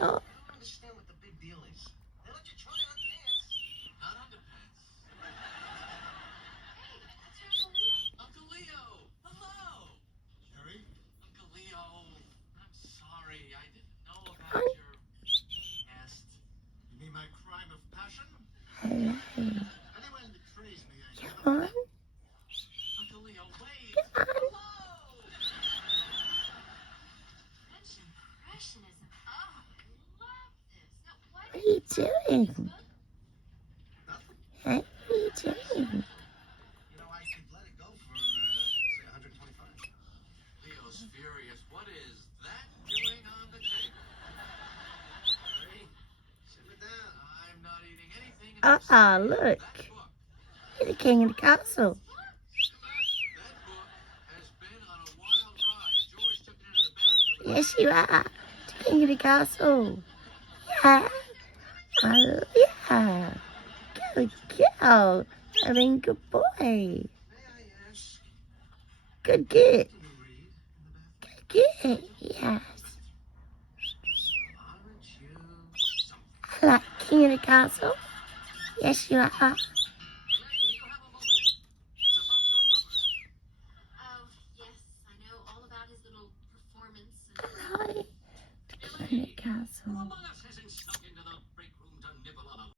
lot. don't understand what the big deal is. They let you try on pants. Not underpants. Hey, that's your Uncle Leo. Uncle Leo! Hello! Jerry? Uncle Leo, I'm sorry. I didn't know about your past. You mean my crime of passion? Hello. Anyone betrays me, I never Come on. Uncle Leo, wait! Come on. Hello! French Impressionism. Oh, I love this. Now, why What are you doing? Nothing. Hey, what are you doing? You know, I could let it go for, say, 125. Leo's furious. What is that doing on the table? Jerry, simmer down. I'm not eating anything. Look. That book. You're the king of the castle. That book has been on a wild ride. George took it into the bathroom. Yes, you are. The king of the castle. Yeah. Yeah. Good girl. I mean, good boy. May I ask, Good kid. do you read in the bathroom? Good kid. Yes. Aren't you something? I like king of the castle. Yes, you are. Elaine, do you have a moment? It's about your lover. Oh, yes, I know all about his little performance. Hi. The king of the Who castle. among us hasn't snubbed